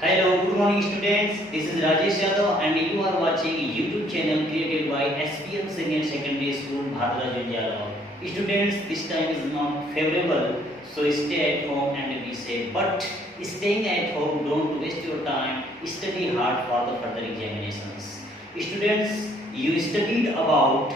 Hello, good morning students. This is Rajesh Yadav and you are watching YouTube channel created by SPM Senior Secondary School, Bhadra Junjala. Students, this time is not favorable, so stay at home and be safe. But staying at home, don't waste your time. Study hard for the further examinations. Students, you studied about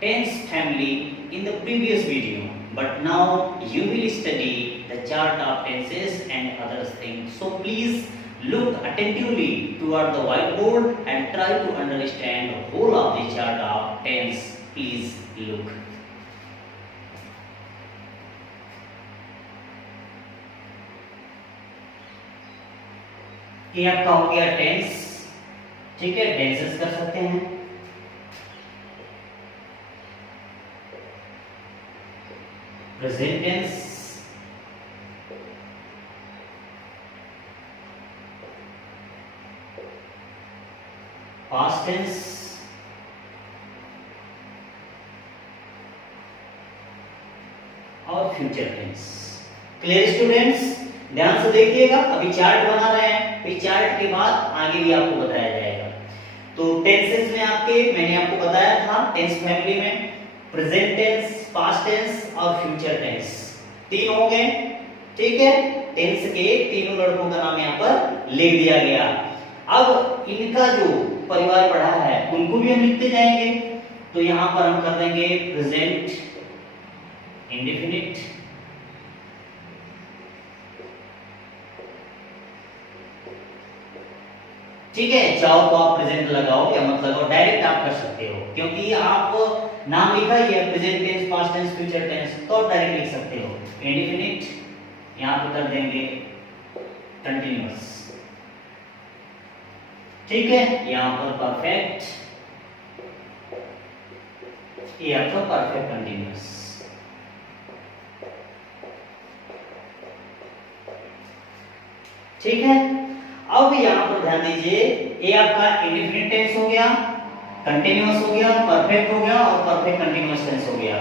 tense family in the previous video, but now you will study the chart of tenses and other things. So please look attentively toward the whiteboard and try to understand the whole of the chart of tense. Please look. ये आपका हो गया tense, ठीक है। Tenses कर सकते हैं। Present tense, past tense, और फ्यूचर टेंस। Clear students? ध्यान से देखिएगा, अभी चार्ट बना रहे हैं, फिर चार्ट के बाद आगे भी आपको बताया जाएगा। तो टेंसेस में आपके मैंने आपको बताया था टेंस फैमिली में प्रेजेंट टेंस, पास्ट टेंस और फ्यूचर टेंस तीन हो गए, ठीक है। टेंस के तीनों लड़कों का नाम यहाँ पर लिख दिया गया। अब इनका जो परिवार पढ़ा है उनको भी हम लिखते जाएंगे। तो यहां पर हम कर देंगे प्रेजेंट इंडेफिनिट, ठीक है। चाहो तो आप प्रेजेंट लगाओ या मत लगाओ, डायरेक्ट आप कर सकते हो, क्योंकि आप नाम लिखा ही है present tense, past tense, future tense, तो आप डायरेक्ट लिख सकते हो। इंडेफिनिट यहां पर कर देंगे कंटिन्यूअस, ठीक है। यहां पर परफेक्ट, ये आपका परफेक्ट कंटिन्यूअस, ठीक है। अब यहां पर ध्यान दीजिए, ये आपका इंडेफिनिट टेंस हो गया, कंटिन्यूअस हो गया, परफेक्ट हो गया और परफेक्ट कंटिन्यूअस टेंस हो गया।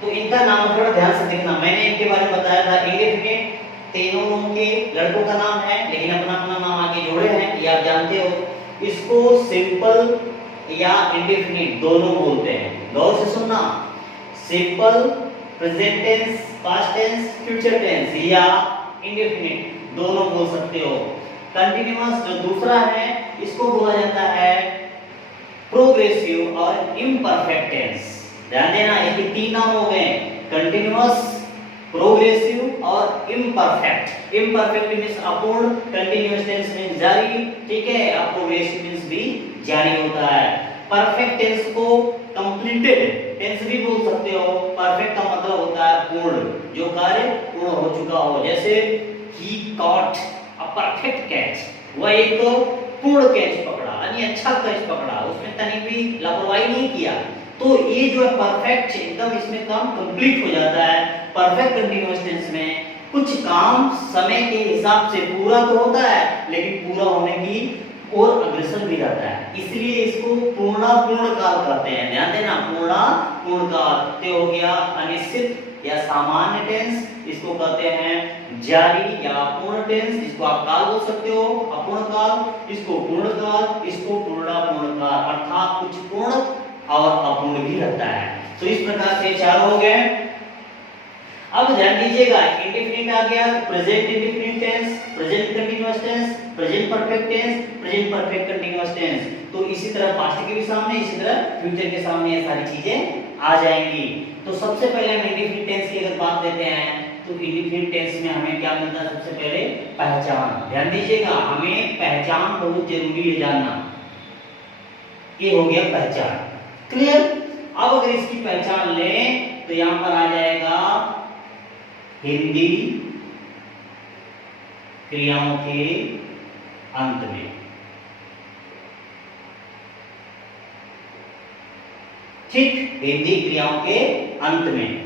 तो इनका नाम थोड़ा ध्यान से देखना, मैंने इनके बारे में बताया था। इंडेफिनिट तीनों के लड़कों का नाम है, लेकिन अपना अपना नाम आगे जोड़े हैं, ये आप जानते हो। इसको सिंपल या इंडेफिनिट दोनों बोलते हैं। गौर से सुनना, simple, present tense, past tense, future tense या इंडेफिनिट दोनों बोल सकते हो। कंटिन्यूअस जो दूसरा है इसको बोला जाता है प्रोग्रेसिव और इम्परफेक्ट टेंस। ध्यान देना, ये तीन नाम हो गए, कंटिन्यूअस, प्रोग्रेसिव और इम्परफेक्ट। इम्परफेक्ट मींस अपूर्ण, कंटिन्यूअस टेंस मींस जारी, ठीक है। और प्रोग्रेसिव मींस भी जारी होता है। परफेक्ट टेंस को कंप्लीटेड टेंस भी बोल सकते हो। परफेक्ट का मतलब होता है पूर्ण, जो कार्य पूर्ण हो चुका हो। जैसे he caught a perfect catch, वह एक तो पूर्ण कैच पकड़ा, यानी अच्छा कैच पकड़ा, उसमें तनी भी लापरवाही नहीं किया। तो ये जो है परफेक्ट एकदम इसमें काम कंप्लीट हो जाता है। परफेक्ट कंटीन्यूअस टेंस में कुछ काम समय के हिसाब से पूरा तो होता है, लेकिन पूरा होने की और अग्रसर भी रहता है, इसलिए इसको पूर्ण काल कहते हैं। ध्यान देना, पूर्ण काल। ते हो गया अनिश्चित या सामान्य टेंस, इसको कहते हैं जारी या पूर्ण टेंस, इसको आप काल बोल सकते हो, अपूर्ण काल, इसको पूर्ण काल, इसको पूर्ण काल, अर्थात कुछ पूर्ण और अपूर्ण भी रहता है। तो इस प्रकार से चार हो गए। अब ध्यान दीजिएगा, इंडेफिनिट आ गया, present indefinite tense, present continuous tense, present perfect tense, present perfect continuous tense. तो इसी तरह पास्ट के भी सामने, इसी तरह फ्यूचर के सामने ये सारी चीजें आ जाएंगी। तो सबसे पहले हम इंडेफिनिट टेंस की अगर बात लेते हैं, तो इंडेफिनिट टेंस में हमें क्या मिलता है? सबसे पहले पहचान। ध्यान दीजिएगा, हमें पहचान बहुत जरूरी है जानना। ये हो गया पहचान, क्लियर। अब अगर इसकी पहचान लें तो यहां पर आ जाएगा हिंदी क्रियाओं के अंत में, ठीक। हिंदी क्रियाओं के अंत में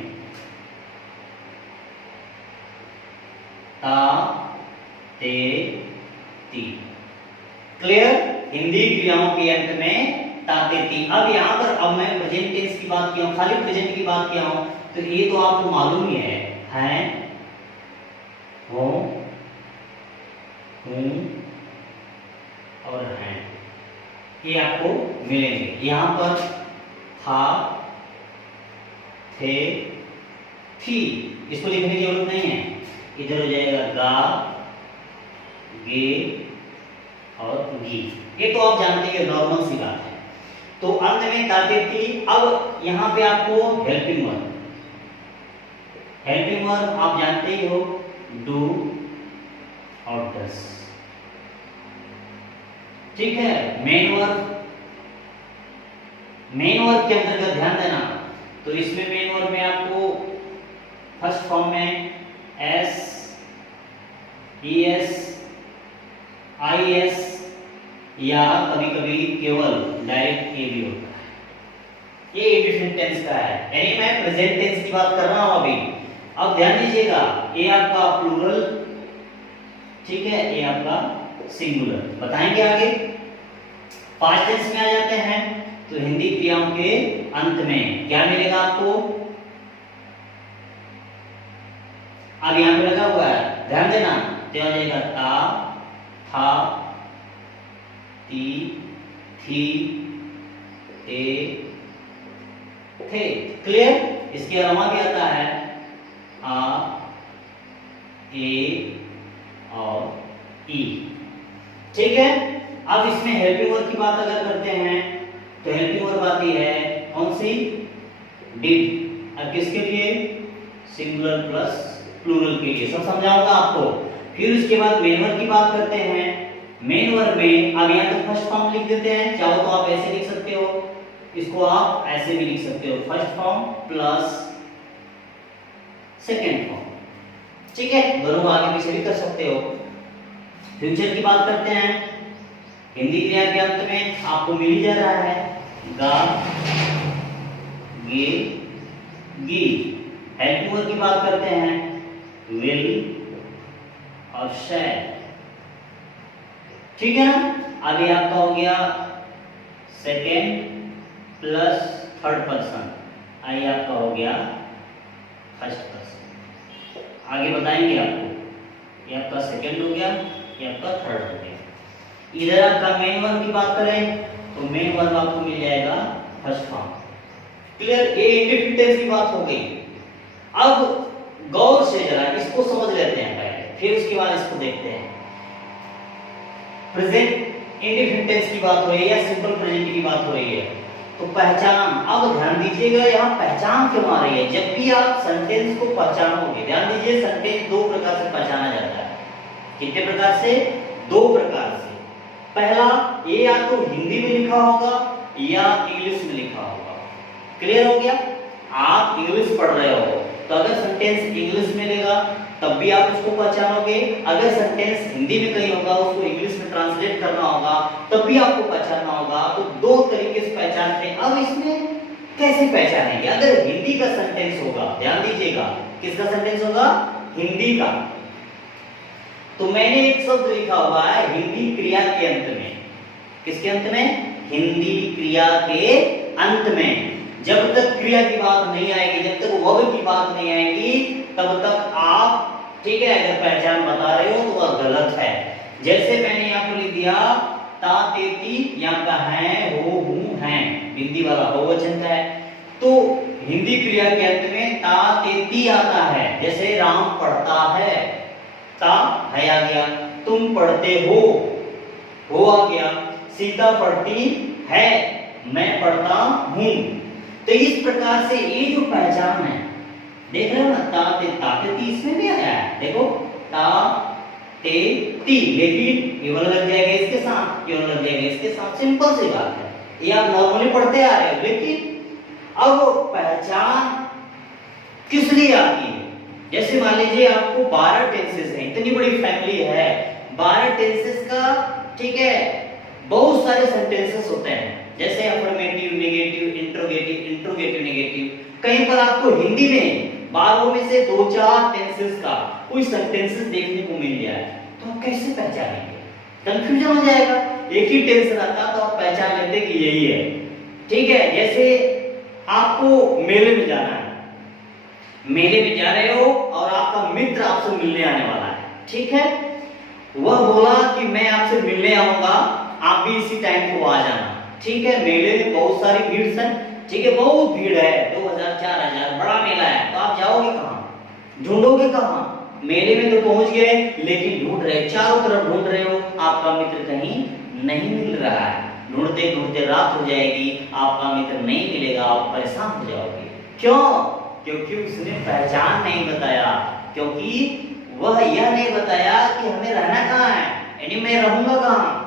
ता, ते, ती, क्लियर। हिंदी क्रियाओं के अंत में ता, ते, ती। अब यहां पर अब मैं प्रेजेंट टेंस की बात किया हूं, खाली प्रेजेंट की बात किया हूं, तो ये तो आपको मालूम ही है, हो, हूँ और हैं, ये आपको मिलेंगे। यहाँ पर था, थे, थी, इसको लिखने की जरूरत नहीं है। इधर हो जाएगा गा, गे और गी। ये तो आप जानते हैं, नॉर्मल सी बात है। तो अंत में ताते थी। अब यहाँ पे आपको हेल्पिंग वर्ब, हेल्पिंग वर्ब आप जानते ही हो, डू और डस। ठीक है, मेन वर्ब, मेन वर्ब के अंतर्गत ध्यान देना। तो इसमें मेन वर्ब में आपको फर्स्ट फॉर्म में एस, ईएस, आईएस या कभी कभी केवल डायरेक्ट ए भी होता है। ये इंडिफिनिट टेंस का है, यानी मैं प्रेजेंट टेंस की बात कर रहा हूं अभी। अब ध्यान दीजिएगा, ये आपका प्लूरल, ठीक है, ये आपका सिंगुलर। बताएंगे आगे। पास्ट टेंस में आ जाते हैं तो हिंदी क्रियाओं के अंत में क्या मिलेगा आपको? अब यहां पे लगा हुआ है, ध्यान देना। तो आ जाएगा ता, था, ती, थी, ते, थे। क्लियर? इसके अलावा भी आता है आ, ए और ई। ठीक है, अब इसमें हेल्पिंग वर्ब की बात अगर करते हैं तो हेल्पिंग वर्ब आती है कौन सी? डिड। अब किसके लिए? सिंगुलर प्लस प्लूरल के लिए। सब समझाऊंगा आपको। फिर उसके बाद मेन वर्ब की बात करते हैं। मेन वर्ब में अब यहाँ तो फर्स्ट फॉर्म लिख देते हैं, चाहो तो आप ऐसे लिख सकते हो, इसको आप ऐसे भी लिख सकते हो, first form plus second form. ठीक है, दोनों आगे पीछे भी कर सकते हो। फ्यूचर की बात करते हैं। हिंदी क्रिया के अंत में आपको मिल ही जा रहा है गा, गे, गी। हेल्पिंग वर्ब की बात करते हैं विल और शैल। ठीक है ना? अभी आपका हो गया सेकेंड प्लस थर्ड पर्सन, आई आपका हो गया फर्स्ट पर्सन। आगे बताएंगे आपको, ये आपका सेकेंड हो गया, ये आपका थर्ड हो गया। इधर आपका मेन वर्ब की बात करें तो मेन वर्ब आपको मिल जाएगा फर्स्ट फॉर्म। क्लियर? ये इंडिफिनिट टेंस की बात हो गई। अब गौर से जरा इसको समझ लेते हैं पहले, फिर उसके बाद इसको देखते हैं। प्रेजेंट इंडिफिनिट टेंस की बात हो रही है या सिंपल प्रेजेंट की बात हो रही है, तो पहचान। अब ध्यान दीजिएगा, यहाँ पहचान क्यों आ रही है? जब भी आप सेंटेंस को पहचानोगे, ध्यान दीजिए, सेंटेंस दो प्रकार से पहचाना जाता है। कितने प्रकार से? दो प्रकार से। पहला, ये या तो हिंदी में लिखा होगा या इंग्लिश में लिखा होगा। क्लियर हो गया? आप इंग्लिश पढ़ रहे हो तो अगर सेंटेंस इंग्लिश में लेगा तब भी आप उसको पहचानोगे। अगर सेंटेंस हिंदी में कहीं होगा, उसको इंग्लिश में ट्रांसलेट करना होगा, तब भी आपको पहचानना होगा। तो दो तरीके से पहचानते हैं। अब इसमें कैसे पहचानेंगे? अगर हिंदी का सेंटेंस होगा, ध्यान दीजिएगा, किसका सेंटेंस होगा? हिंदी का। तो मैंने एक शब्द लिखा हुआ है हिंदी क्रिया के अंत में। किसके अंत में? हिंदी क्रिया के अंत में। जब तक क्रिया की बात नहीं आएगी, जब तक वर्ब की बात नहीं आएगी, तब तक आप, ठीक है, अगर पहचान बता रहे हो तो वह गलत है। जैसे मैंने यहाँ पर लिख दिया ता, ते, ती, यहाँ का है, हो, हूं, हैं, हिंदी वाला बहुवचन का है। तो हिंदी क्रिया के अंत में ता, ते, ती आता है। जैसे राम पढ़ता है, ता है आ गया। तुम पढ़ते हो आ गया। सीता पढ़ती है, मैं पढ़ता हूं। तो इस प्रकार से ये जो पहचान है, देख रहे हो ना, ता, ते, ती, इसमें भी आया है। देखो ता, ते, ती, लेकिन ये वाला लग जाएगा इसके साथ, ये वाला लग जाएगा इसके साथ। सिंपल सी बात है, ये आप नॉर्मली पढ़ते आ रहे हो। लेकिन अब पहचान किस लिए आती है? जैसे मान लीजिए आपको 12 टेंसेस हैं, इतनी बड़ी फैमिली है, 12 टेंसेस का, ठीक है, बहुत सारे सेंटेंसेस होते हैं। जैसे अफर्मेटिव, नेगेटिव, इंट्रोगेटिव, नेगेटिव। कहीं पर आपको हिंदी में 12 में से 2-4 टेंसेस का कोई सेंटेंसेस देखने को मिल जाए तो आप कैसे पहचानेंगे? कंफ्यूजन हो जाएगा। एक ही टेंस रहता तो आप पहचान लेते कि यही है। ठीक है, जैसे आपको मेले में जाना है, मेले में जा रहे हो और आपका मित्र आपसे मिलने आने वाला है, ठीक है, वह बोला कि मैं आपसे मिलने आऊंगा, आप भी इसी टाइम को आ जाना। ठीक है, मेले में बहुत सारी भीड़ है, ठीक है, बहुत भीड़ है, 2000 4000 बड़ा मेला है, तो आप जाओगे कहाँ, ढूंढोगे कहाँ? मेले में तो पहुंच गए, लेकिन ढूंढ रहे, चारों तरफ ढूंढ रहे हो, आपका मित्र कहीं नहीं मिल रहा है। ढूंढते ढूंढते रात हो जाएगी, आपका मित्र नहीं मिलेगा, आप परेशान हो जाओगे। क्यों? क्योंकि उसने पहचान नहीं बताया, क्योंकि वह यह नहीं बताया कि हमें रहना कहाँ है, यानी मैं रहूंगा कहाँ,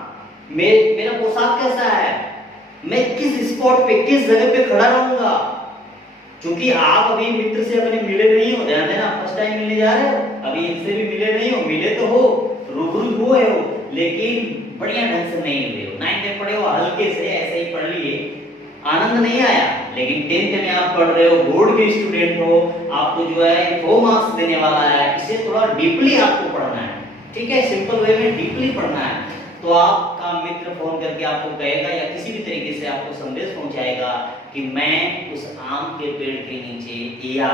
मेरा पोशाक कैसा है, मैं किस स्पॉट पे, किस जगह पे खड़ा रहूंगा। क्योंकि आप अभी मित्र से अपने मिले नहीं हो, ध्यान देना, फर्स्ट टाइम मिलने जा रहे हो, अभी इनसे भी मिले नहीं हो, मिले तो हो, रूबरू हुए हो, लेकिन बढ़िया ढंग से नहीं मिले हो। 9th में पढ़े हो, हल्के से ऐसे ही पढ़ लिए, आनंद नहीं आया। लेकिन 10th में आप पढ़ रहे हो, बोर्ड के स्टूडेंट हो, आपको जो है 2 मार्क्स देने वाला है, इसे थोड़ा डीपली आपको पढ़ना है। ठीक है, सिंपल वे में डीपली पढ़ना है। तो आपका मित्र फोन करके आपको कहेगा या किसी भी तरीके से आपको संदेश पहुंचाएगा कि मैं उस आम के पेड़ के नीचे, या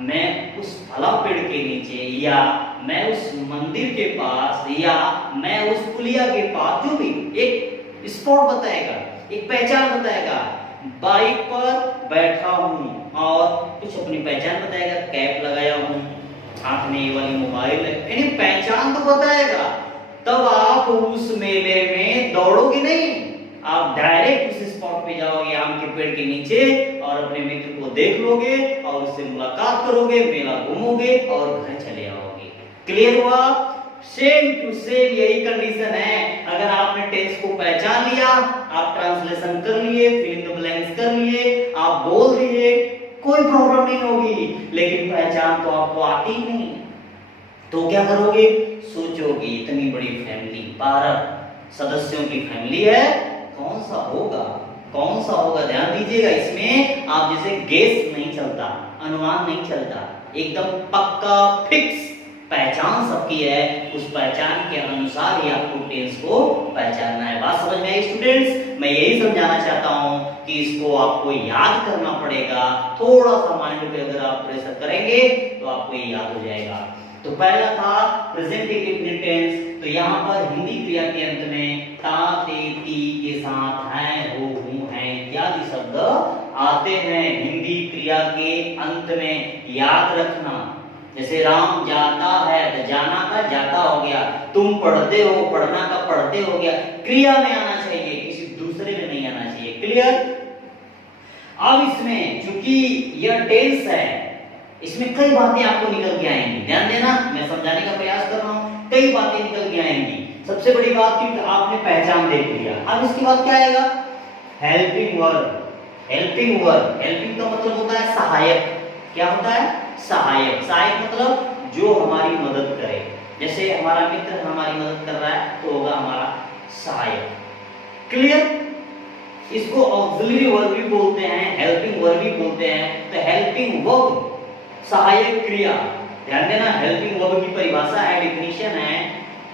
मैं उस फला पेड़ के नीचे, या मैं उस मंदिर के पास, या मैं उस पुलिया के पास, जो भी एक स्पॉट बताएगा, एक पहचान बताएगा, बाइक पर बैठा हूँ और कुछ अपनी पहचान बताएगा, कैप लगाया हूँ, हाथ में ये वाली मोबाइल है, यानी पहचान तो बताएगा। तब आप उस मेले में दौड़ोगे नहीं, आप डायरेक्ट उस स्पॉट पे जाओगे, आम के पेड़ के नीचे, और अपने मित्र को देख लोगे और उससे मुलाकात करोगे, मेला घूमोगे और घर चले आओगे। क्लियर हुआ? सेम टू सेम यही कंडीशन है। अगर आपने टेक्स्ट को पहचान लिया, आप ट्रांसलेशन कर लिए, फिल इन द ब्लैंक्स कर लिए, आप बोल दिए, कोई प्रॉब्लम नहीं होगी। लेकिन पहचान तो आपको आती ही नहीं, तो क्या करोगे? सोचोगे इतनी बड़ी फैमिली, 12 सदस्यों की फैमिली है, कौन सा होगा, कौन सा होगा? ध्यान दीजिएगा, इसमें आप जैसे गेस नहीं चलता, अनुमान नहीं चलता, एकदम पक्का फिक्स पहचान सबकी है। उस पहचान के अनुसार ही आपको टेंस को पहचानना है। बात समझ में आई स्टूडेंट्स? मैं यही समझाना चाहता हूं कि इसको आपको याद करना पड़ेगा। थोड़ा सा माइंड पे अगर आप प्रेशर करेंगे तो आपको ये याद हो जाएगा। तो पहला था प्रेजेंट इंडेफिनिट टेंस। तो यहाँ पर हिंदी क्रिया के अंत में ता, ते, ती के साथ है, हो, हूं, है इत्यादि शब्द आते हैं हिंदी क्रिया के अंत में। याद रखना, जैसे राम जाता है, तो जाना का जाता हो गया, तुम पढ़ते हो, पढ़ना का पढ़ते हो गया, क्रिया में आना चाहिए, किसी दूसरे में नहीं आना चाहिए। क्लियर? अब इसमें चूंकि यह टेंस है, इसमें कई बातें आपको निकल के आएंगी। ध्यान देना, मैं समझाने का प्रयास कर रहा हूं, कई बातें निकल के आएंगी। सबसे बड़ी बात की आपने पहचान देख लिया। अब इसके बाद क्या आएगा? Helping verb. Helping verb, helping का मतलब होता है सहायक। क्या होता है? सहायक। सहायक मतलब जो हमारी मदद करे। जैसे हमारा मित्र हमारी मदद कर रहा है तो होगा हमारा सहायक। क्लियर? इसको ऑक्सिलरी वर्ब भी बोलते हैं, हेल्पिंग वर्ब भी बोलते हैं। तो हेल्पिंग वर्ब सहायक क्रिया। ध्यान देना, हेल्पिंग वर्ब की परिभाषा है, डेफिनेशन है,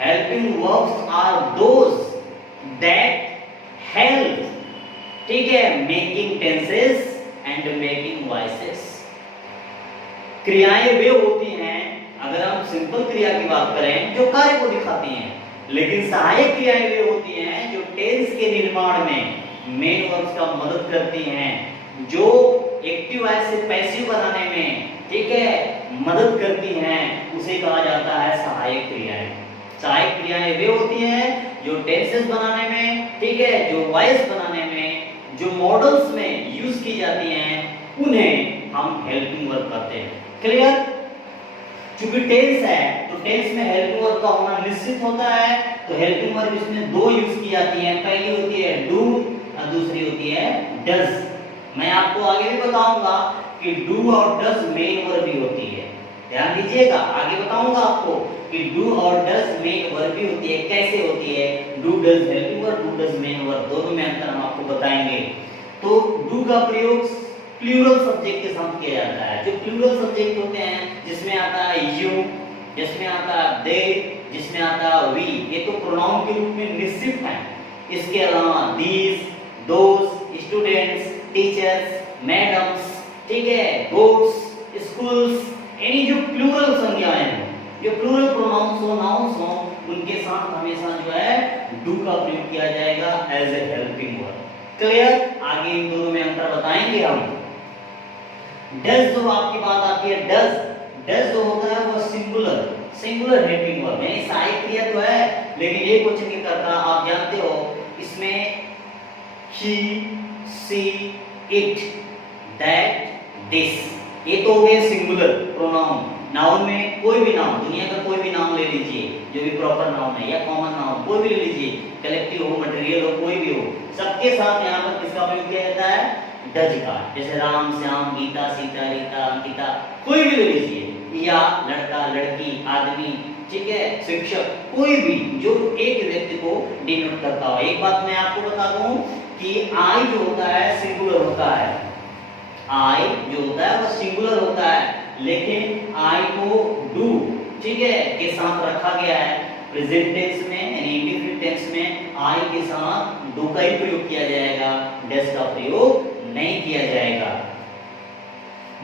helping verbs are those that help, ठीक है, making tenses and making voices. क्रियाएं वे होती हैं, अगर हम सिंपल क्रिया की बात करें, जो कार्य को दिखाती हैं, लेकिन सहायक क्रियाएं वे होती हैं जो टेंस के निर्माण में मेन वर्ब्स का मदद करती हैं, जो एक्टिव वॉइस से पैसिव बनाने में, ठीक है, मदद करती हैं, उसे कहा जाता है सहायक क्रियाएं। सहायक क्रियाएं वे होती हैं जो टेंसेस बनाने में, ठीक है, जो वॉइस बनाने में, जो मॉडल्स में यूज की जाती हैं, उन्हें हम हेल्पिंग वर्ब कहते हैं। क्लियर? चूंकि टेंस है तो टेंस में हेल्पिंग वर्ब का होना निश्चित होता है। तो हेल्पिंग वर्ब इसमें दो यूज की जाती हैं, पहली होती है डू और दूसरी होती है डज। मैं आपको आगे भी बताऊंगा कि डू और डज मेन वर्ब भी होती है। ध्यान दीजिएगा, आगे बताऊंगा आपको कि डू और डज मेन वर्ब भी होती है। कैसे होती है? Do does helping verb, do does main verb, दोनों में अंतर हम आपको बताएंगे। तो डू का प्रयोग प्लूरल सब्जेक्ट के साथ किया जाता है। जो प्लूरल सब्जेक्ट होते हैं, जिसमें आता है यू, जिसमें आता है दे, जिसमें आता है वी, ये तो प्रोनाउन के रूप में निश्चित है। इसके अलावा these, those, students, teachers, madams, ठीक है, गोट्स, स्कूल्स, यानी जो प्लूरल संज्ञाएं हैं, जो प्लूरल प्रोनाउंस हो, नाउन्स हो, उनके उनके साथ हमेशा जो है डू का प्रयोग किया जाएगा as a helping verb. Clear? आगे इन दोनों में अंतर बताएंगे हम। डज जो आपकी बात आती है, डज जो होता है वो सिंगुलर हेल्पिंग वर्ब, यानी सहायक क्रिया तो है लेकिन एक वचन नहीं करता। आप जानते हो इसमें he, she, it, that, this, ये तो हो गए सिंगुलर प्रोनाउन। नाउन में कोई भी नाउन, दुनिया का कोई भी नाउन ले लीजिए जो भी प्रॉपर नाउन है या कॉमन नाउन कोई भी ले लीजिए, कलेक्टिव हो, मटेरियल हो, कोई भी हो, सबके साथ यहाँ पर किसका प्रयोग किया जाता है? डज का। जैसे राम, श्याम, गीता, सीता, रीता, अंकिता, कोई भी ले लीजिए, या लड़का, लड़की, आदमी, ठीक है, शिक्षक, कोई भी जो एक व्यक्ति को डिनोट करता हो। एक बात मैं आपको बता दूं कि आई जो होता है सिंगुलर होता है, आई जो होता है वो सिंगुलर होता है, लेकिन आई को डू, ठीक है, के साथ रखा गया है। प्रेजेंट टेंस में यानी इंडिफिनिट टेंस में आई के साथ डू का ही प्रयोग किया जाएगा, डज का प्रयोग नहीं किया जाएगा।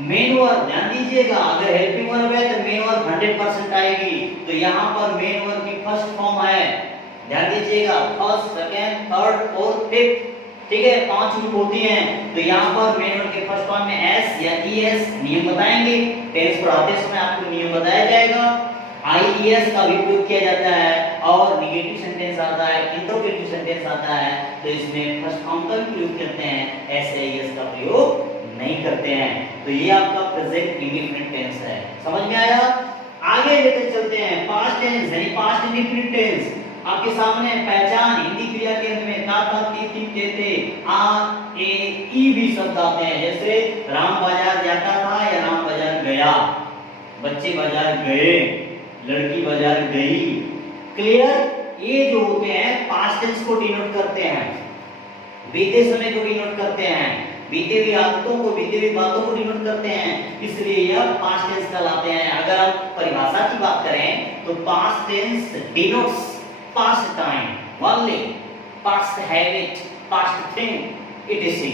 मेन वर्ब ध्यान दीजिएगा, अगर हेल्पिंग वर्ब है तो मेन वर्ब 100% आएगी। तो यहाँ पर मेन वर्ब की फर्स्ट फॉर्म है, ध्यान दीजिएगा, first, second, third, fourth, fifth, ठीक है, 5 रूप होती हैं। तो यहाँ पर मेन वर्ब के फर्स्ट फॉर्म में एस या ईएस नियम बताएंगे, टेंस पढ़ाते समय आपको नियम बताया जाएगा। आईईएस का भी प्रयोग किया जाता है और नेगेटिव सेंटेंस आता है, इंट्रोगेटिव सेंटेंस आता है, तो इसमें फर्स्ट फॉर्म का भी प्रयोग करते हैं, एसआईएस का प्रयोग नहीं करते हैं। तो ये आपका प्रेजेंट इंडिफिनिट टेंस है, समझ में आया? आगे लेकर चलते हैं पास्ट टेंस यानी पास्ट इंडिफिनिट टेंस। आपके सामने पहचान हिंदी क्रिया के अंत में का था, ती, ती, ते, ते, आ, ए, ई भी शब्द आते हैं। जैसे राम बाजार जाता था या राम बाजार गया, बच्चे बाजार गए, लड़की बाजार गई। क्लियर? ये जो होते हैं पास्ट टेंस को डिनोट करते हैं, बीते समय को डिनोट करते हैं, बीते हुई आदतों को, बीते हुई बातों को डिनोट करते हैं, इसलिए यह पास्ट टेंस कहलाते हैं। अगर हम परिभाषा की बात करें तो past tense denotes past time, only past habit, past thing, etc.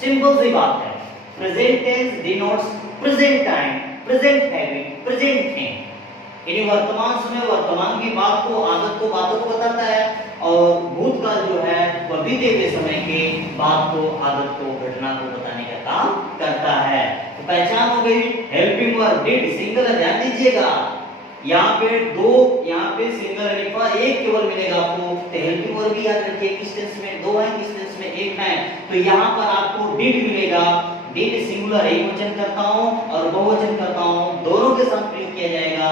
Simple सी बात है। Present tense denotes present time, present habit, present thing, यानी वर्तमान समय, वर्तमान की बात को, आदत को, बातों को बताता है, और भूतकाल जो है वह बीते हुए समय के बात को, आदत को, घटना को बताने का काम करता है। तो पहचान हो गई। हेल्पिंग वर्ब डिड सिंगल, ध्यान दीजिएगा, यहाँ पे दो, यहाँ पे सिंगल अलिफा एक केवल मिलेगा आपको। तो हेल्पिंग वर्ब भी याद रखिए, किस टेंस में 2 है, किस टेंस में 1 है। तो यहाँ पर आपको डिड मिलेगा। डिड सिंगुलर एक वचन करता हूँ और बहुवचन करता हूँ, दोनों के साथ प्रयोग किया जाएगा।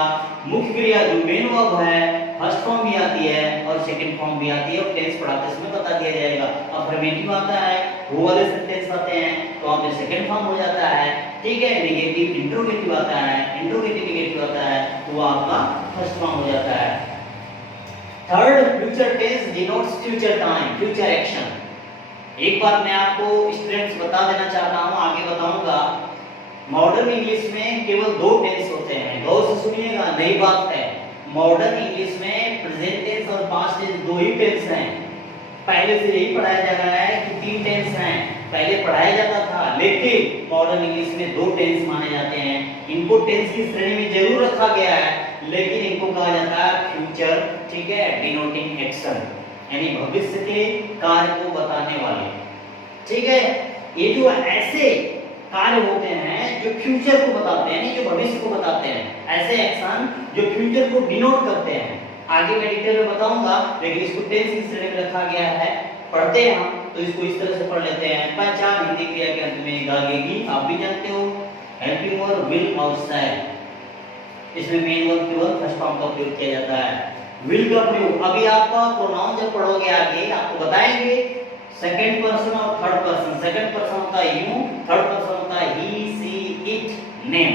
मुख्य क्रिया जो मेन वर्ब है फर्स्ट फॉर्म भी आती है और सेकंड फॉर्म भी आती है, और टेंस पढ़ाते समय बता दिया जाएगा। अफर्मेटिव आता है, वो वाले सेंटेंस आते हैं तो वहाँ पे सेकंड फॉर्म हो जाता है, ठीक है। नेगेटिव इंट्रोगेटिव आता है, इंट्रोगेटिव नेगेटिव आता है, तो वो आपका फर्स्ट फॉर्म हो जाता है। Third, future tense denotes future time, future action. एक बात मैं आपको स्टूडेंट्स बता देना चाहता हूँ, आगे बताऊंगा। मॉडर्न इंग्लिश में केवल 2 टेंस होते हैं, गौर से सुनिएगा, नई बात है। मॉडर्न इंग्लिश में प्रेजेंट टेंस और पास्ट टेंस 2 ही टेंस हैं। पहले से यही पढ़ाया जा रहा है कि 3 टेंस हैं, पहले पढ़ाया जाता था, लेकिन मॉडर्न इंग्लिश में 2 टेंस माने जाते हैं। इनको टेंस की श्रेणी में जरूर रखा गया है, लेकिन इनको कहा जाता है फ्यूचर, ठीक है, डिनोटिंग एक्शन, यानी भविष्य के कार्य को बताने वाले, ठीक है। ये जो ऐसे कार्य होते हैं जो फ्यूचर को बताते हैं, जो भविष्य को बताते हैं, ऐसे एक्शन जो फ्यूचर को डिनोट करते हैं, आगे मैं डिटेल में बताऊंगा, लेकिन इसको टेंस की श्रेणी में रखा गया है। पढ़ते हैं हम तो इसको इस तरह से पढ़ लेते हैं। पहचान हिंदी क्रिया के अंत में गागेगी, आप भी जानते हो, हेल्पिंग वर्ब विल और शैल, इसमें मेन वर्ब केवल फर्स्ट फॉर्म का प्रयोग किया जाता है। विल का प्रयोग अभी आपका प्रोनाउन जब पढ़ोगे आगे आपको बताएंगे, सेकंड पर्सन और थर्ड पर्सन। सेकंड पर्सन होता है यू, थर्ड पर्सन होता है ही, सी, इट, नेम,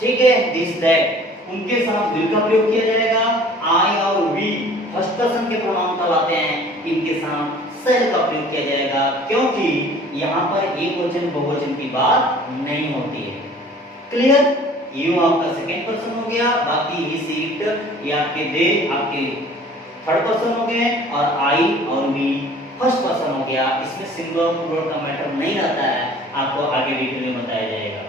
ठीक है, दिस, दैट, उनके साथ विल का प्रयोग किया जाएगा। आई और वी फर्स्ट पर्सन के प्रोनाउन कहलाते हैं, इनके साथ शैल का प्रयोग किया जाएगा, क्योंकि यहाँ पर एक वचन बहुवचन की बात नहीं होती है। क्लियर? यू आपका सेकंड पर्सन हो गया, बाकी ही, सी, इट ये आपके दे, आपके थर्ड पर्सन हो गए, और आई और वी फर्स्ट पर्सन हो गया। इसमें सिंगुलर प्लूरल का मैटर नहीं रहता है, आपको आगे डिटेल में बताया जाएगा।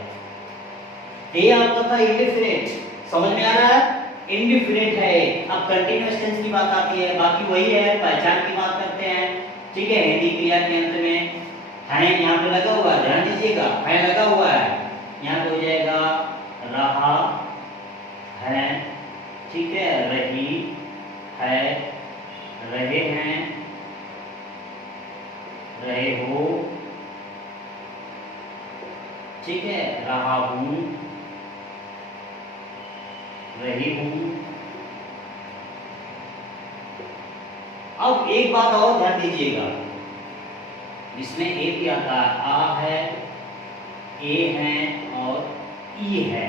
ये आपका था इंडेफिनिट, समझ में आ रहा है? इंडिफिनिट है। अब कंटीन्यूअस टेंस की बात आती है, बाकी वही है, पहचान की बात करते हैं। ठीक है, हिंदी क्रिया के अंत में है यहाँ पे लगा हुआ है, ध्यान दीजिएगा, है लगा हुआ है, यहाँ पे हो जाएगा रहा है, ठीक है, रही है, रहे हैं, रहे हो, ठीक है, रहा हूं, रही हूं। अब एक बात और ध्यान दीजिएगा, इसमें ए भी आता है, आ है, ए है और ई है,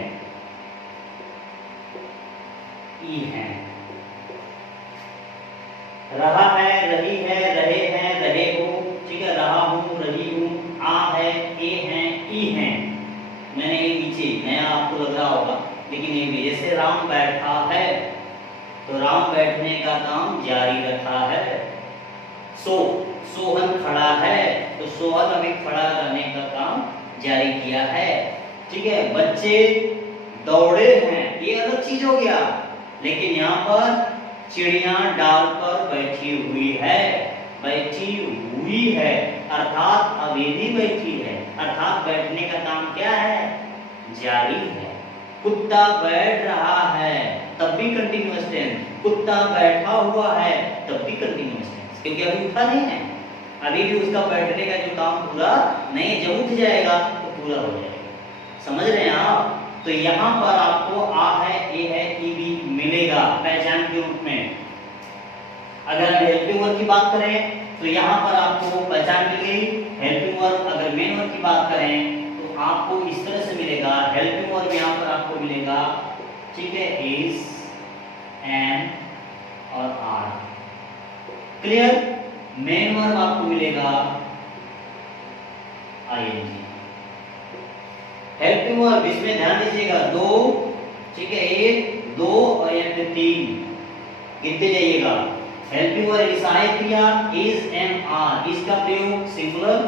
ई है। रहा है, रही है, रहे हैं, रहे हो, ठीक है, रहा हूं, रही हूं, आ है, ए है, ई है। मैंने ये नीचे नया आपको लग रहा होगा, लेकिन ये भी, जैसे राम बैठा है तो राम बैठने का काम जारी रखा है। सोहन खड़ा है तो सोहन अभी खड़ा रहने का काम जारी किया है। ठीक है, बच्चे दौड़े हैं, ये अलग चीज हो गया, लेकिन यहाँ पर चिड़िया डाल पर बैठी हुई है, बैठी हुई है, अर्थात अभी भी बैठी है, अर्थात बैठने का काम क्या है, जारी है। कुत्ता बैठ रहा है तब भी कंटिन्यूअस टेंस, कुत्ता बैठा हुआ है तब भी कंटिन्यूअस टेंस, क्योंकि अभी उठा नहीं है, अभी भी उसका बैठने का जो काम पूरा नहीं है, जब उठ जाएगा तो पूरा हो जाएगा। समझ रहे हैं आप? तो यहाँ पर आपको आ है, ए है, ई भी मिलेगा पहचान के रूप में। अगर हम हेल्पिंग वर्ब की बात करें तो यहाँ पर आपको पहचान मिल गई हेल्पिंग वर्ब। अगर मेन वर्ब की बात करें तो आपको इस तरह से मिलेगा, हेल्पिंग वर्ब यहाँ पर आपको मिलेगा, ठीक है, इज, एम और आर। क्लियर? मेन वर्ब आपको मिलेगा आईएनजी। हेल्पिंग वर्ब इसमें ध्यान दीजिएगा, दो, ठीक है, एक, दो और यहाँ पे तीन गिनते जाइएगा। हेल्पिंग वर्ब इस सहायक क्रिया इज, एम, आर, इसका प्रयोग सिंगुलर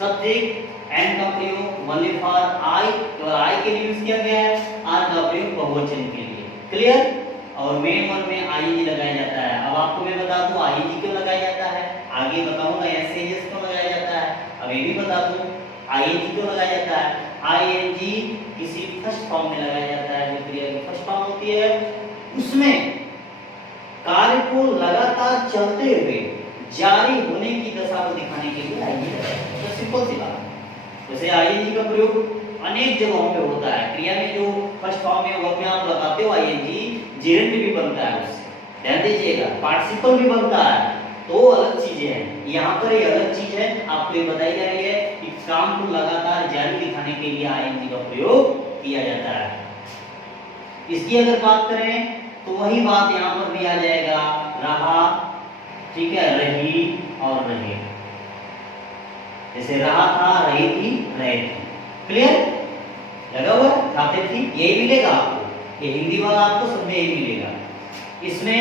सब्जेक्ट, एम का प्रयोग ओनली फॉर आई, और आई के लिए यूज किया गया है, आर का प्रयोग बहुवचन के लिए। क्लियर? और मेन वर्ब में आईएनजी लगाया जाता है। अब आपको मैं बता दूं आईएनजी क्यों लगाया जाता है, आगे बताऊंगा एसएएस क्यों लगाया जाता है, अब ये भी बता दूं आईएनजी क्यों लगाया जाता है। आईएनजी किसी फर्स्ट फॉर्म में लगाया जाता है, जो क्रिया की फर्स्ट फॉर्म होती है, उसमें कार्य को लगातार चलते हुए जारी होने की दशा को दिखाने के लिए आईएनजी लगाया जाता है। तो सिंपल सी बात है। वैसे आईएनजी का प्रयोग अनेक जगहों पे होता है, क्रिया में जो फर्स्ट फॉर्म में वर्ब में आप लगाते हो आईएनजी, जेरेंड भी बनता है उससे, ध्यान दीजिएगा, पार्टिसिपल भी बनता है, तो अलग चीजें हैं। यहाँ पर ये अलग चीज है, आपको ये बताई जा रही है कि काम को लगातार जारी दिखाने के लिए आईएनजी का प्रयोग किया जाता है। इसकी अगर बात करें तो वही बात यहाँ पर भी आ जाएगा, रहा, ठीक है, रही और रहे। जैसे रहा था, रही थी, रहे थे। क्लियर? लगा हुआ खाते थी, यही मिलेगा आपको, ये हिंदी वाला आपको सब में यही मिलेगा। इसमें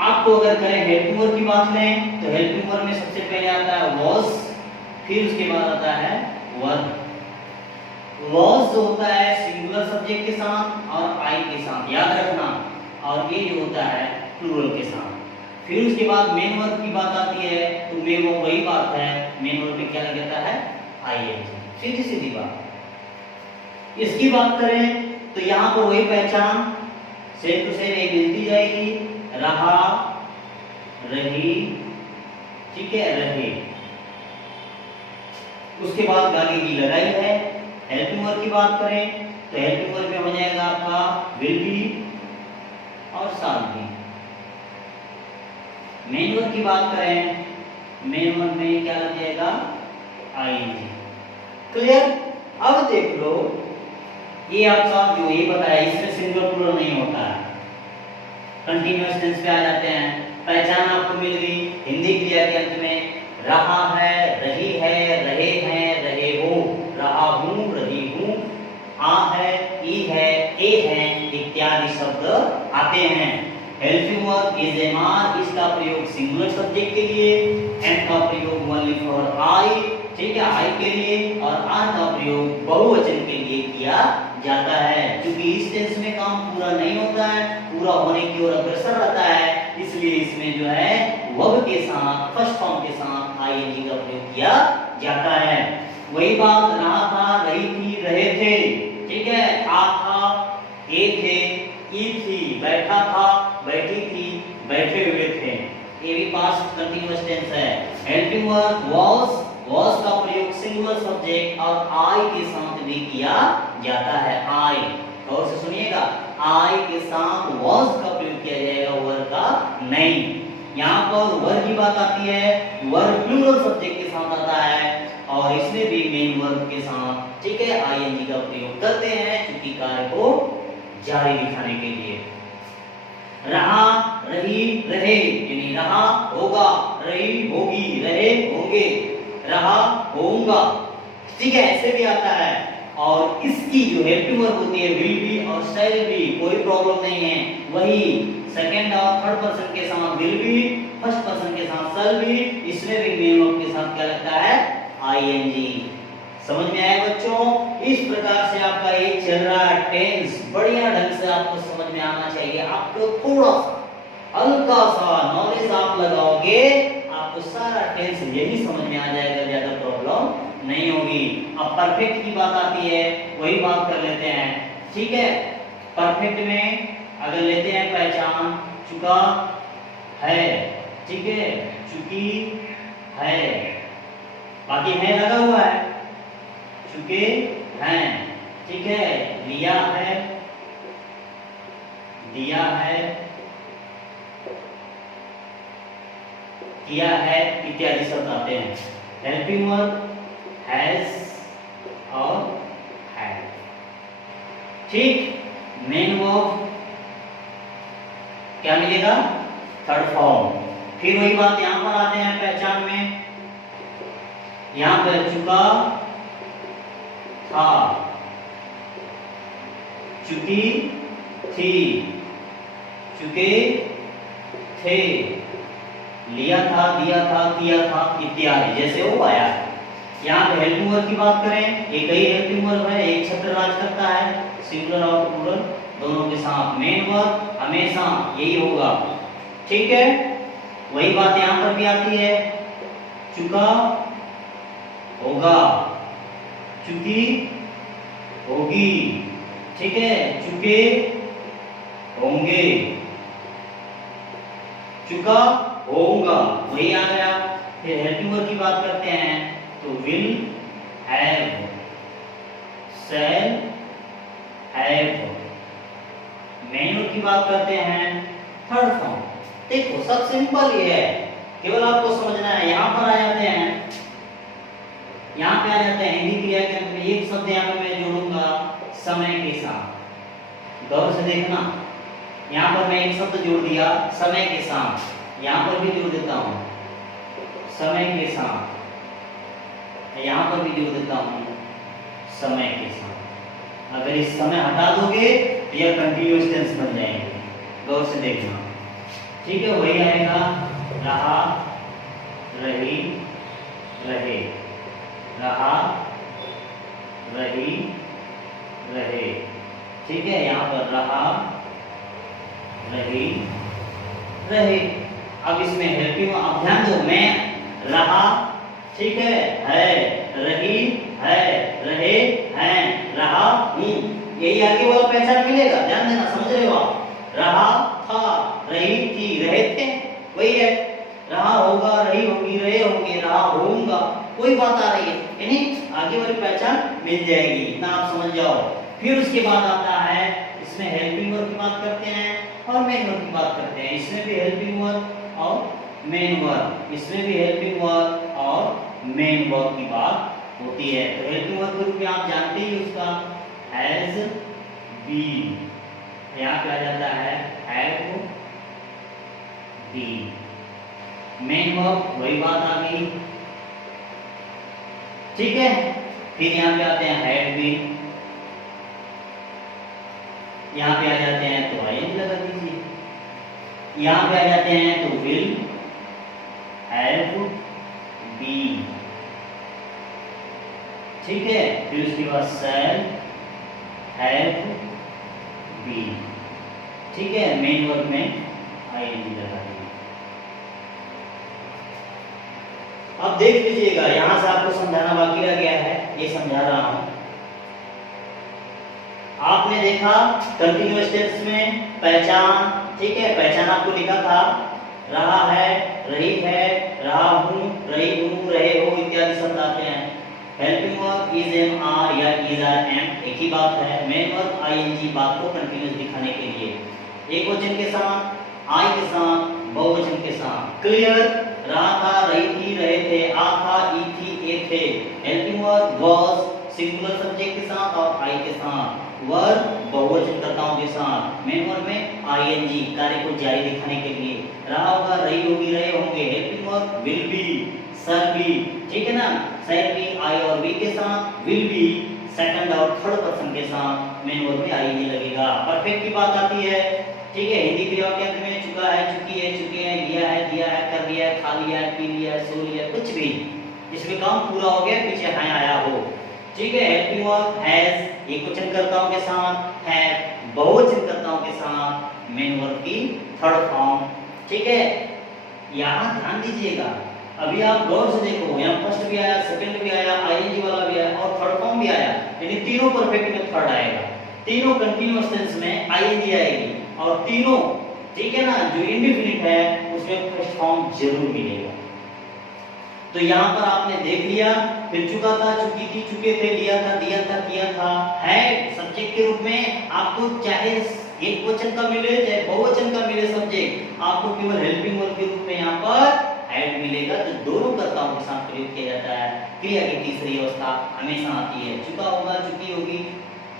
आपको अगर करें हेल्पिंग वर्ब की बात लें तो हेल्पिंग वर्ब में सबसे पहले आता है was, फिर उसके बाद आता है वर। was जो होता है सिंगुलर सब्जेक्ट के साथ और आई के साथ, याद रखना, और ये जो होता है प्लूरल के साथ। फिर उसके बाद मेन वर्ब की बात आती है तो मेन वर्ब वही बात है, मेन वर्ब में क्या लग जाता है, आईएनजी। सीधी सीधी बात। इसकी बात करें तो यहाँ पर वही पहचान सेम टू सेम एक मिलती जाएगी, रहा, रही, ठीक है, रहे। उसके बाद गाली की लगाई है। हेल्पिंग वर्ब की बात करें तो हेल्पिंग वर्ब में हो जाएगा आपका विल बी और शाल बी। मेन वर्ब की बात करें, मेन वर्ब में क्या लग जाएगा, आईएनजी। क्लियर? अब देख लो, ये आपका जो ये बताया इसमें सिंगुलर प्लूरल नहीं होता है, कंटीन्यूअस टेंस पे आ जाते हैं। पहचान आपको मिल गई हिंदी क्रिया के अंत में, रहा है, रही है, रहे हैं, रहे हो, रहा हूं, रही हूं, आ है, ई है, ए है इत्यादि शब्द आते हैं। Helping verb is, am, are, इसका प्रयोग सिंगुलर सब्जेक्ट के लिए, एम का प्रयोग ओनली फॉर आई, ठीक है, आई के लिए, और आर का प्रयोग बहुवचन के लिए किया जाता है। क्योंकि इस टेंस में काम पूरा नहीं होता है, पूरा होने की ओर अग्रसर रहता है, इसलिए इसमें जो है वर्ब के साथ, फर्स्ट फॉर्म के साथ आईएनजी का प्रयोग किया जाता है। वही बात रहा था, रही थी, रहे थे, ठीक है, था, एक थे, ई थी, बैठा था, बैठी थी, बैठे हुए थे, ये भी पास्ट कंटीन्यूअस टेंस है। हेल्पिंग वर्ब was का प्रयोग सिंगुलर सब्जेक्ट और आई के साथ भी किया जाता है। आई, और से सुनिएगा, आई के साथ was का प्रयोग किया जाएगा, वर का नहीं। यहाँ पर वर की बात आती है, वर प्लूरल सब्जेक्ट के साथ आता है, और इसमें भी मेन वर्ब के साथ, ठीक है, आईएनजी का प्रयोग करते हैं, क्योंकि कार्य को जारी दिखाने के लिए। रहा, रही, रहे, यानी रहा होगा, रही होगी, रहे होंगे, रहा होऊंगा, ठीक है, ऐसे भी आता है। और इसकी जो हेल्पिंग वर्ब होती है विल बी और शैल बी, कोई प्रॉब्लम नहीं है। वही सेकंड और थर्ड पर्सन के साथ विल बी, फर्स्ट पर्सन के साथ शैल बी, इसमें भी मेन वर्ब के साथ क्या लगता है, आईएनजी। समझ में आया बच्चों? इस प्रकार से आपका ये चल रहा है टेंस, बढ़िया ढंग से आपको समझ में आना चाहिए। आपको थोड़ा सा हल्का सा नॉलेज आप लगाओगे, आपको सारा टेंस यही समझ में आ जाएगा, ज्यादा प्रॉब्लम नहीं होगी। अब परफेक्ट की बात आती है, वही बात कर लेते हैं, ठीक है। परफेक्ट में अगर लेते हैं पहचान, चुका है, ठीक है, चुकी है, बाकी है लगा हुआ है, चुके हैं, ठीक है, लिया है, दिया है, किया है, इत्यादि शब्द आते हैं। हेल्पिंग वर्ब हैज और हैड, ठीक। मेन वर्ब क्या मिलेगा, थर्ड फॉर्म। फिर वही बात यहां पर आते हैं पहचान में, यहां पर चुका था, चुकी थी, चुके थे, लिया था, दिया था, किया था, इत्यादि, जैसे वो आया। यहाँ पे हेल्पिंग वर्ब की बात करें, एक ही हेल्पिंग वर्ब है, एक छत्र राज करता है, सिंगुलर और प्लूरल दोनों के साथ। मेन वर्ब हमेशा यही होगा, ठीक है। वही बात यहाँ पर भी आती है, चुका होगा, चुकी होगी, ठीक है, चुके होंगे, चुका होगा, वही आ गया। फिर हेल्पिंग वर्ब की बात करते हैं तो will have, shall have. Main verb की बात करते हैं थर्ड फॉर्म। देखो सब सिंपल ही है, केवल आपको समझना है। यहाँ पर आ जाते हैं, यहाँ पे आ जाते हैं हिंदी क्रिया के अंत में एक शब्द यहाँ पे मैं जोड़ूंगा समय के साथ। गौर से देखना, यहाँ पर मैं एक शब्द जोड़ दिया समय के साथ, यहाँ पर भी जोड़ देता हूँ समय के साथ, यहाँ पर भी जोड़ देता हूँ समय के साथ। अगर इस समय हटा दोगे तो यह कंटिन्यूअस टेंस बन जाएंगे। गौर से देखना, ठीक है। वही आएगा रहा, रही, रहे, रहा, रही, रहे, ठीक है। यहाँ पर रहा, रही, रहे। अब इसमें हेल्पिंग, आप ध्यान दो, मैं रहा, ठीक है, रही, है, रहे, हैं, रहा हूँ, यही आगे वाला पहचान मिलेगा। ध्यान देना, समझ रहे हो आप? रहा था, रही थी, रहे थे, वही है। रहा होगा, रही होगी, रहे होंगे, रहा होऊंगा, कोई बात आ रही है, यानी आगे वाली पहचान मिल जाएगी, इतना आप समझ जाओ। फिर उसके बाद आता है, इसमें हेल्पिंग वर्ब की बात करते हैं और मेन वर्ब की बात करते हैं। इसमें भी हेल्पिंग वर्ब और मेन वर्ब, इसमें भी हेल्पिंग वर्ब और मेन वर्ब की बात होती है। तो हेल्पिंग वर्ब के रूप में आप जानते ही उसका हैज बीन, यहाँ पे आ जाता है हैव बीन। मेन वर्ब वही बात आ गई, ठीक है। फिर यहाँ पे आते हैं हैड बीन, यहाँ पे आ जाते हैं तो आईएनजी लगा दीजिए, यहाँ पे आ जाते हैं तो विल हैव बीन, ठीक है, फिर उसके बाद shall have been, ठीक है, मेन वर्ब में ing लगा देंगे। अब देख लीजिएगा, यहां से आपको समझाना बाकी रह गया है, ये समझा रहा हूं। आपने देखा कंटिन्यूअस टेंस में पहचान, ठीक है, पहचान आपको लिखा था, रहा है, रही है, रहा हूं, रही हूं, रहे हो इत्यादि शब्द आते हैं। Helping verb is am are या इज आर एम एक ही बात है। मेन वर्ब आईएनजी बात को कंटिन्यूअस दिखाने के लिए एक वचन के साथ, आई के साथ, बहुवचन के साथ। क्लियर? रहा था, रही थी, रहे थे, आ था, ई थी, ए थे। Helping verb was singular subject के साथ और आई के साथ, वर्ब बहुवचन कर्ताओं के साथ। मेन वर्ब में आईएनजी कार्य को जारी दिखाने के लिए। रहा होगा, रही होगी, रहे होंगे। Helping verb will be, shall be, ठीक है ना, शैल बी आई और बी के साथ, विल बी सेकंड और थर्ड पर्सन के साथ मेन वर्ब में आईएनजी लगेगा। परफेक्ट की बात आती है, ठीक है, हिंदी क्रिया के अंत में चुका है, चुकी है, चुके हैं, लिया है, दिया है, कर लिया है, खा लिया है, पी लिया है, सो लिया है, कुछ भी जिसमें काम पूरा हो गया, पीछे है आया हो, ठीक है। हेल्पिंग वर्ब हैज एक वचन कर्ताओं के साथ, हैव बहुवचन कर्ताओं के साथ, मेन वर्ब की थर्ड फॉर्म, ठीक है। यहां ध्यान दीजिएगा, अभी आप गौर से देखो, यहाँ फर्स्ट भी आया, सेकंड भी आया, आईएनजी वाला भी आया और थर्ड फॉर्म भी आया, यानी तीनों परफेक्ट में थर्ड आएगा, तीनों कंटीन्यूअस टेंस में आईएनजी आएगी और तीनों, ठीक है ना, जो इंडेफिनिट है उसमें फर्स्ट फॉर्म जरूर मिलेगा। तो यहाँ पर आपने देख लिया, फिर चुका था, चुकी थी, चुके थे, लिया था, दिया था, किया था, है सब्जेक्ट के रूप में। आपको चाहे एक वचन का मिले चाहे बहुवचन का मिले सब्जेक्ट, आपको केवल हेल्पिंग वर्ब के रूप में यहाँ पर ऐड मिलेगा। तो दोनों कर्ताओं के साथ प्रयोग किया जाता है। क्रिया की तीसरी अवस्था हमेशा आती है, चुका होगा, चुकी होगी,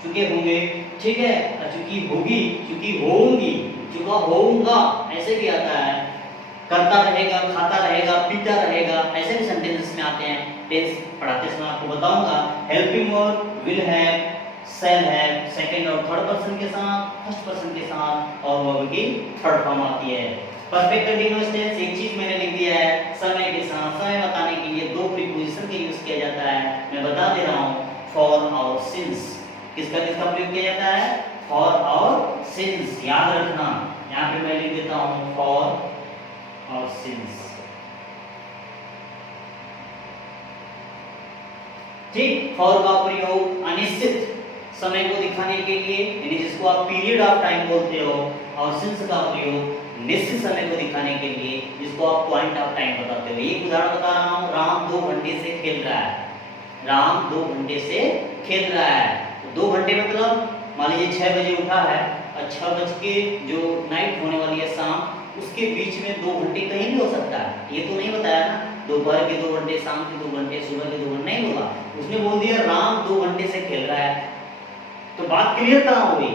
चुके होंगे, ठीक है, चुकी होगी, चुकी होंगी, चुका होऊंगा, ऐसे भी आता है। करता रहेगा, खाता रहेगा, पीता रहेगा, ऐसे भी सेंटेंसेस में आते हैं। टेंस पढ़ाते समय आपको बताऊंगा। Helping verb will have, shall have second और थर्ड पर्सन के साथ, फर्स्ट पर्सन के साथ और वर्ब की थर्ड फॉर्म आती है। परफेक्ट कंटीन्यूअस टेंस एक चीज मैंने लिख दिया है, समय के साथ समय बताने के लिए दो प्रीपोजिशन का यूज किया जाता है। मैं बता दे रहा हूं, फॉर और सिंस। किसका किसका प्रयोग किया जाता है? फॉर और सिंस। याद रखना, यहां पे मैं लिख देता हूं फॉर और सिंस, ठीक। फॉर का प्रयोग अनिश्चित समय को दिखाने के लिए, यानी जिसको आप पीरियड ऑफ टाइम बोलते हो, और सिंस का प्रयोग निश्चित समय को दिखाने के लिए, जिसको आप पॉइंट ऑफ टाइम बताते हो। एक उदाहरण बता रहा हूं, राम 2 घंटे से खेल रहा है। राम 2 घंटे से खेल रहा है। तो 2 घंटे मतलब मान लीजिए 6 बजे उठा है और 6 बज के जो नाइट होने वाली है शाम, उसके बीच में 2 घंटे कहीं भी हो सकता है। ये तो नहीं बताया ना, दोपहर के 2 घंटे, शाम के 2 घंटे, सुबह के 2 घंटे, नहीं बोला। उसने बोल दिया राम 2 घंटे से खेल रहा है। तो बात क्लियर कहाँ हो गई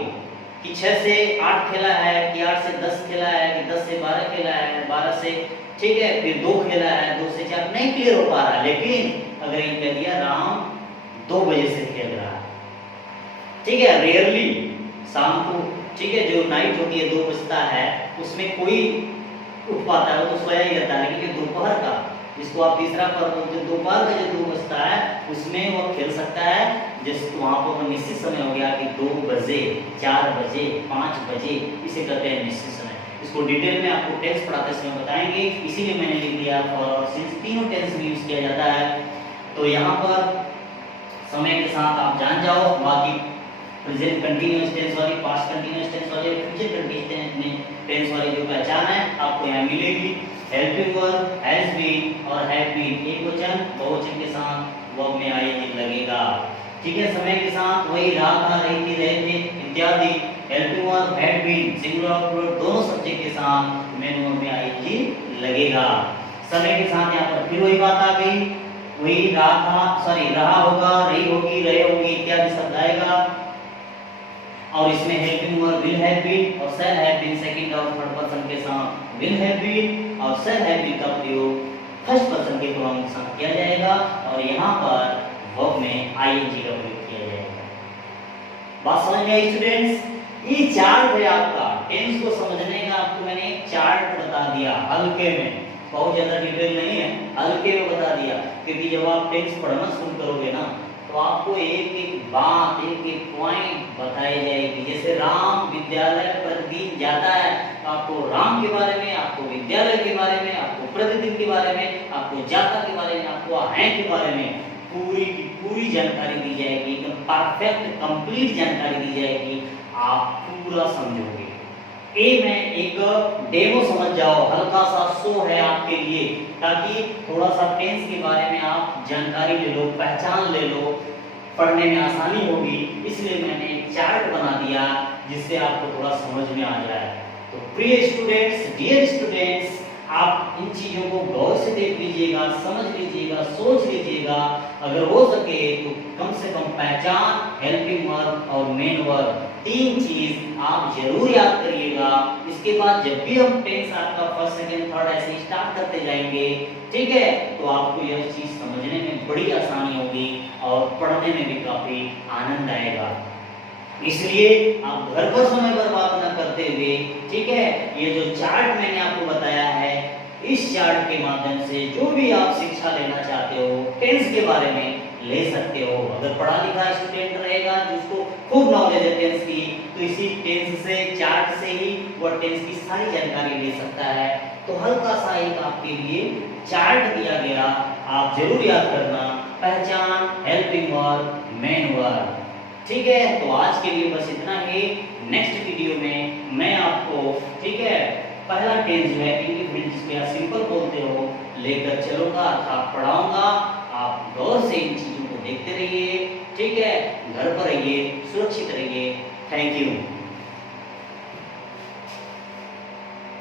कि 6 से 8 खेला है, कि 8 से 10 खेला है, कि 10 से 12 खेला है, 12 से, ठीक है, फिर 2 खेला है, 2 से 4, नहीं क्लियर हो पा रहा। लेकिन अगर ये कह दिया राम 2 बजे से खेल रहा है, ठीक है, रेयरली शाम को, ठीक है, जो नाइट होती है 2 बजता है, उसमें कोई उठ पाता है, वो तो सोया ही रहता है। लेकिन दोपहर का, जिसको आप तीसरा पर बोलते हैं, दोपहर का जो 2 बजता है उसमें वो खेल सकता है। जिसको वहां पर निश्चित समय हो गया कि 2 बजे, 4 बजे, 5 बजे, इसे कहते हैं निश्चित समय। इसको डिटेल में आपको टेंस पढ़ाते समय बताएंगे, इसीलिए मैंने लिख दिया फॉर और सिंस, तीनों टेंस में यूज किया जाता है। तो यहाँ पर समय के साथ आप जान जाओ, बाकी प्रेजेंट कंटीन्यूअस टेंस वाली, पास्ट कंटीन्यूअस टेंस वाली, फ्यूचर कंटीन्यूअस टेंस वाली जो पहचान है आपको यहाँ मिलेगी। हेल्पिंग वर्ब हैज बीन और हैव बीन एक वचन, बहुवचन के साथ वर्ब में आईएनजी लगेगा, ठीक है। समय के साथ वही रहा था, रही थी, रहे थे इत्यादि। Helping verb had been singular और प्लूरल दोनों सब्जेक्ट के साथ मेन वर्ब में आईएनजी लगेगा। समय के साथ यहाँ पर फिर वही बात आ गई, वही रहा था, सॉरी रहा होगा, रही होगी, रहे होंगे इत्यादि शब्द आएगा। और इसमें helping verb will have been और शैल हैव बीन सेकंड और थर्ड पर्सन के साथ विल हैव बीन और शैल हैव बीन का प्रयोग फर्स्ट पर्सन के प्रोनाउन के साथ किया जाएगा और यहाँ पर वर्ब में आईएनजी का प्रयोग किया जाएगा। बात समझ में आई स्टूडेंट्स? ये चार्ट है आपका, टेंस को समझने का आपको मैंने एक चार्ट बता दिया हल्के में, बहुत ज्यादा डिटेल नहीं है, हल्के में बता दिया। क्योंकि जब आप टेंस पढ़ना शुरू करोगे ना, तो आपको एक एक बात, एक एक पॉइंट बताई जाएगी। जैसे राम विद्यालय प्रतिदिन जाता है, तो आपको राम के बारे में, आपको विद्यालय के बारे में, आपको प्रतिदिन के बारे में, आपको जाता के बारे में, आपको हैं के बारे में पूरी की पूरी जानकारी दी जाएगी, एकदम परफेक्ट कंप्लीट जानकारी दी जाएगी। आप पूरा समझोगे। ए में एक डेमो समझ जाओ, हल्का सा शो है आपके लिए, ताकि थोड़ा सा टेंस के बारे में आप जानकारी ले लो, पहचान ले लो, पढ़ने में आसानी होगी। इसलिए मैंने एक चार्ट बना दिया जिससे आपको थोड़ा समझ में आ जाए। तो प्रिय स्टूडेंट्स, डियर स्टूडेंट्स, आप इन चीजों को गौर से देख लीजिएगा, समझ लीजिएगा, सोच लीजिएगा। अगर हो सके तो कम से कम पहचान, हेल्पिंग वर्ब और मेन वर्ब, तीन चीज आप जरूर याद करिएगा। इसके बाद जब भी हम टेंस आपका फर्स्ट सेकंड थर्ड ऐसे स्टार्ट करते जाएंगे, ठीक है, तो आपको यह चीज समझने में बड़ी आसानी होगी और पढ़ने में भी काफी आनंद आएगा। इसलिए आप घर पर समय बर्बाद न करते हुए, ठीक है, ये जो चार्ट मैंने आपको बताया है, इस चार्ट के माध्यम से जो भी आप शिक्षा लेना चाहते हो टेंस के बारे में ले सकते हो। अगर पढ़ा लिखा स्टूडेंट रहेगा जिसको खूब नॉलेज है टेंस की, तो इसी टेंस से, चार्ट से ही वह टेंस की सारी जानकारी ले सकता है। तो हल्का सा एक आपके लिए चार्ट दिया गया, आप जरूर याद करना, पहचान, हेल्पिंग वर्ब, मेन वर्ब। ठीक है, तो आज के लिए बस इतना ही। नेक्स्ट वीडियो में मैं आपको, ठीक है, पहला टेंस जो है इंडिफिनिट, जिसको आप सिंपल बोलते हो, लेकर चलूंगा अर्थात पढ़ाऊंगा। आप गौर से इन चीजों को देखते रहिए, ठीक है, घर पर रहिए, सुरक्षित रहिए। Thank you.